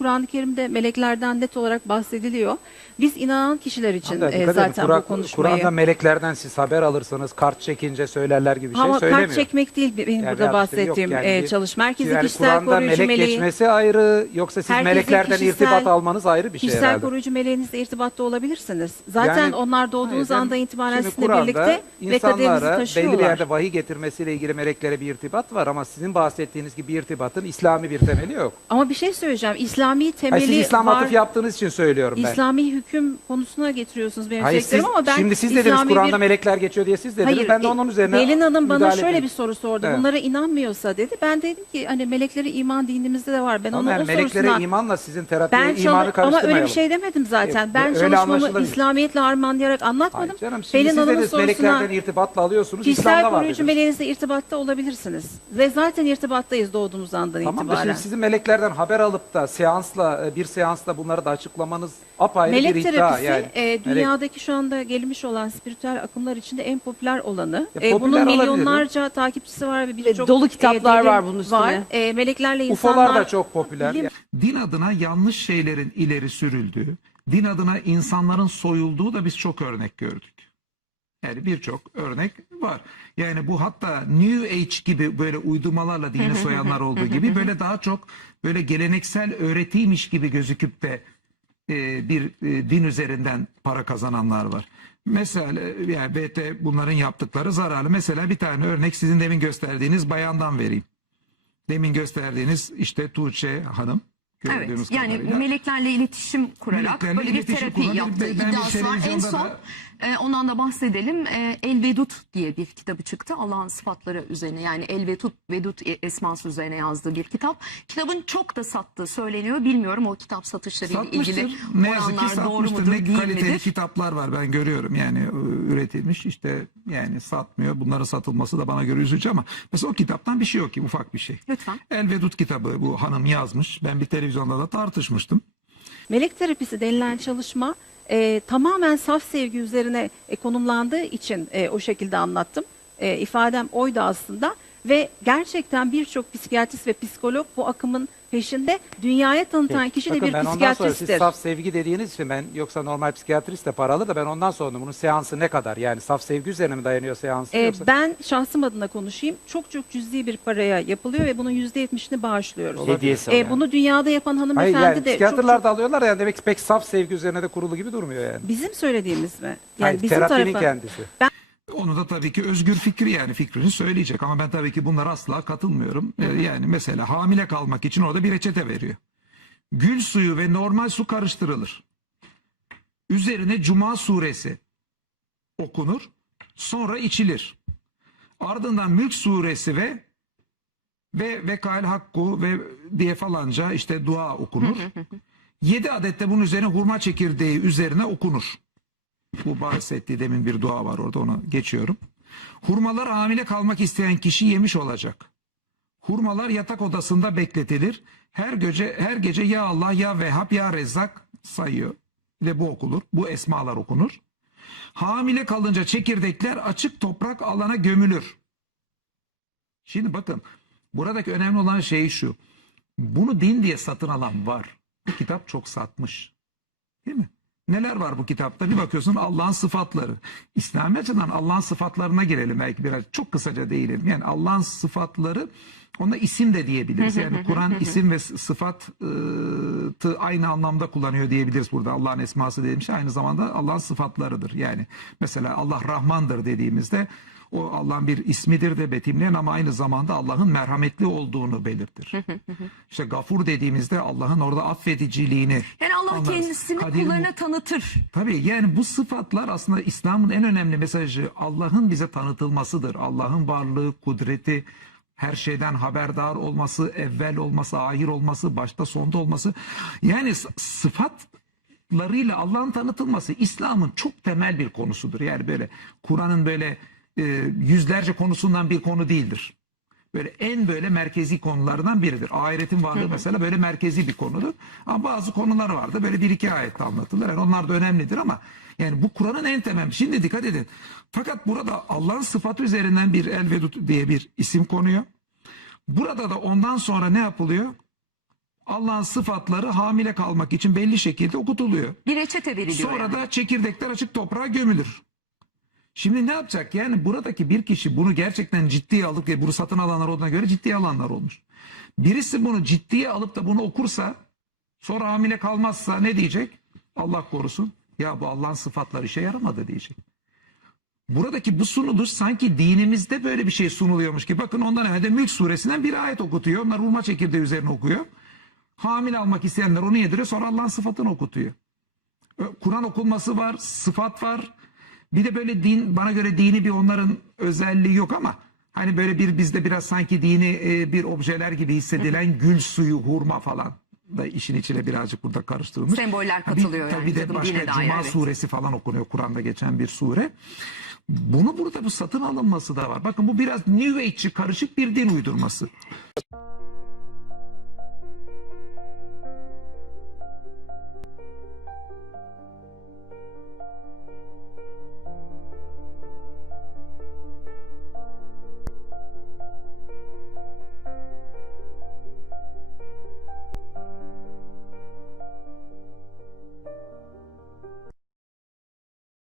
Kur'an-ı Kerim'de meleklerden net olarak bahsediliyor. Biz inanan kişiler için Hanımefendi, e, dikkat edin, zaten Kur'an- bu konuşmayı... Kur'an'da meleklerden siz haber alırsınız, kart çekince söylerler gibi bir şey Ama söylemiyor. kart çekmek değil benim Yani burada bahsettiğim. Yani e, bir- çalışma. Herkesin yani kişisel Kur'an'da koruyucu melek meleği, geçmesi ayrı yoksa siz Herkesin meleklerden kişisel- irtibat almanız ayrı bir şey kişisel herhalde. koruyucu meleğinizle irtibatta olabilirsiniz. Zaten Yani- onlar doğduğunuz ben- andan itibaren şimdi sizinle Kur'an'da birlikte ve kaderinizi insanlara belli taşıyorlar. bir yerde vahiy getirmesiyle ilgili meleklere bir irtibat var ama sizin bahsettiğiniz gibi bir irtibatın İslami bir temeli yok. Ama bir şey söyleyeceğim. İslami Hayır, temeli siz İslam var. atıf yaptığınız için söylüyorum ben. İslami hüküm konusuna getiriyorsunuz benim Hayır, siz, söyleyeceklerim ama ben şimdi siz dediniz İslami Kur'an'da bir- melekler geçiyor diye siz dediniz. Hayır, ben de e, onun üzerine Pelin Hanım bana müdahale şöyle ettim. bir soru sordu. Evet. Bunlara inanmıyorsa dedi. Ben dedim ki hani melekleri iman dinimizde de var. Ben Ama onun o meleklere sorusuna imanla sizin terapiye ben imanı çalı- ama karıştırmayalım. öyle bir şey demedim zaten. Yok, Ben öyle çalışmamı anlaşılabilir. İslamiyetle harmanlayarak anlatmadım. Hayır canım şimdi Pelin siz Hanım'ın dediniz sorusuna meleklerden irtibatla alıyorsunuz. kişisel İslam'da var koruyucu dediniz. meleğinizle irtibatta olabilirsiniz. Ve zaten irtibattayız doğduğumuz andan Tamam da itibaren. şimdi sizin meleklerden haber alıp da seansla e, bir seansla bunları da açıklamanız apayrı Melek bir iddia terapisi yani. e, Melek- dünyadaki şu anda gelmiş olan spiritüel akımlar içinde en popüler olanı. Ya E, popüler bunun olabilir. milyonlarca takipçisi var ve birçok dolu kitaplar delil var bunun üstüne. Var. E, meleklerle UFO'lar insanlar da çok popüler. bilim- Din adına yanlış şeylerin ileri sürüldüğü, din adına insanların soyulduğu da biz çok örnek gördük. Yani birçok örnek var. Yani bu hatta New Age gibi böyle uydurmalarla dini soyanlar olduğu gibi böyle daha çok böyle geleneksel öğretiymiş gibi gözüküp de e, bir e, din üzerinden para kazananlar var. Mesela e, yani BT bunların yaptıkları zararlı. Mesela bir tane örnek sizin demin gösterdiğiniz bayandan vereyim. Demin gösterdiğiniz işte Tuğçe Hanım. Evet yani kadarıyla. meleklerle iletişim kurarak Meleklerle böyle bir iletişim terapi yaptığı ben bir iddiası var. En televizyonda son da- e, ondan da bahsedelim. E, El Vedut diye bir kitabı çıktı. Allah'ın sıfatları üzerine yani El Vedut, Vedut esması üzerine yazdığı bir kitap. Kitabın çok da sattığı söyleniyor. Bilmiyorum o kitap satışlarıyla ilgili Ne yazık ki oranlar doğru satmıştır. mudur Ne değil kaliteli midir? kitaplar var ben görüyorum yani e, üretilmiş işte yani satmıyor. Bunların satılması da bana göre üzücü ama mesela o kitaptan bir şey yok ki ufak bir şey. Lütfen. El Vedut kitabı bu hanım yazmış. Ben bir televizyonda da tartışmıştım. Melek terapisi denilen çalışma e, tamamen saf sevgi üzerine e, konumlandığı için e, o şekilde anlattım. E, ifadem oydu aslında ve gerçekten birçok psikiyatrist ve psikolog bu akımın peşinde dünyaya tanıtan kişi de Bakın bir ben ondan sonra siz psikiyatristtir. saf sevgi dediğiniz için ben yoksa normal psikiyatrist de paralı da ben ondan sonra bunun seansı ne kadar? Yani saf sevgi üzerine mi dayanıyor seansı E, yoksa? ben şahsım adına konuşayım. Çok çok cüzi bir paraya yapılıyor ve bunun %70'ini bağışlıyoruz. Hediyesi E, yani. bunu dünyada yapan Hayır hanımefendi yani de çok, psikiyatrlar çok da alıyorlar yani demek ki pek saf sevgi üzerine de kurulu gibi durmuyor yani. bizim söylediğimiz mi? Yani Hayır, bizim terapinin tarafa kendisi. Onu da tabii ki özgür fikri yani fikrini söyleyecek ama ben tabii ki bunlara asla katılmıyorum. Ee, yani mesela hamile kalmak için orada bir reçete veriyor. Gül suyu ve normal su karıştırılır. Üzerine Cuma suresi okunur. Sonra içilir. Ardından Mülk suresi ve ve vekal hakku ve diye falanca işte dua okunur. Yedi adet de bunun üzerine hurma çekirdeği üzerine okunur. Bu bahsettiği demin bir dua var orada onu geçiyorum. Hurmalar hamile kalmak isteyen kişi yemiş olacak. Hurmalar yatak odasında bekletilir. Her gece her gece ya Allah ya Vehhab ya Rezzak sayıyor. De bu okunur. Bu esmalar okunur. Hamile kalınca çekirdekler açık toprak alana gömülür. Şimdi bakın buradaki önemli olan şey şu. Bunu din diye satın alan var. Bu kitap çok satmış. Değil mi? Neler var bu kitapta? Bir bakıyorsun Allah'ın sıfatları. İslami açıdan Allah'ın sıfatlarına girelim belki biraz. Çok kısaca değinelim. Yani Allah'ın sıfatları ona isim de diyebiliriz. Yani Kur'an isim ve sıfatı aynı anlamda kullanıyor diyebiliriz burada. Allah'ın esması dediğim şey aynı zamanda Allah'ın sıfatlarıdır. Yani mesela Allah Rahmandır dediğimizde o Allah'ın bir ismidir de betimleyen ama aynı zamanda Allah'ın merhametli olduğunu belirtir. İşte gafur dediğimizde Allah'ın orada affediciliğini Yani Allah anlarız. kendisini Kadir kullarına tanıtır. Tabii yani bu sıfatlar aslında İslam'ın en önemli mesajı Allah'ın bize tanıtılmasıdır. Allah'ın varlığı, kudreti, her şeyden haberdar olması, evvel olması, ahir olması, başta sonda olması. Yani sıfatlarıyla Allah'ın tanıtılması İslam'ın çok temel bir konusudur. Yani böyle Kur'an'ın böyle e, yüzlerce konusundan bir konu değildir. Böyle en böyle merkezi konulardan biridir. Ahiretin varlığı mesela böyle merkezi bir konudur. Ama bazı konular vardı. Böyle bir iki ayette anlatılır. Yani onlar da önemlidir ama yani bu Kur'an'ın en temel. Şimdi dikkat edin. Fakat burada Allah'ın sıfatı üzerinden bir elvedut diye bir isim konuyor. Burada da ondan sonra ne yapılıyor? Allah'ın sıfatları hamile kalmak için belli şekilde okutuluyor. Bir reçete veriliyor. Sonra yani. da çekirdekler açık toprağa gömülür. Şimdi ne yapacak? Yani buradaki bir kişi bunu gerçekten ciddiye alıp ve bunu satın alanlar olduğuna göre ciddiye alanlar olmuş. Birisi bunu ciddiye alıp da bunu okursa sonra hamile kalmazsa ne diyecek? Allah korusun. Ya bu Allah'ın sıfatları işe yaramadı diyecek. Buradaki bu sunuluş sanki dinimizde böyle bir şey sunuluyormuş ki. Bakın ondan evvel de Mülk suresinden bir ayet okutuyor. Onlar hurma çekirdeği üzerine okuyor. Hamile almak isteyenler onu yediriyor sonra Allah'ın sıfatını okutuyor. Kur'an okunması var, sıfat var. Bir de böyle din bana göre dini bir onların özelliği yok ama hani böyle bir bizde biraz sanki dini e, bir objeler gibi hissedilen gül suyu, hurma falan da işin içine birazcık burada karıştırılmış. Semboller Ha, bir- katılıyor tabii yani. de başka dine dair, Cuma evet. suresi falan okunuyor Kur'an'da geçen bir sure. Bunu burada bu satın alınması da var. Bakın bu biraz New Age'ci karışık bir din uydurması.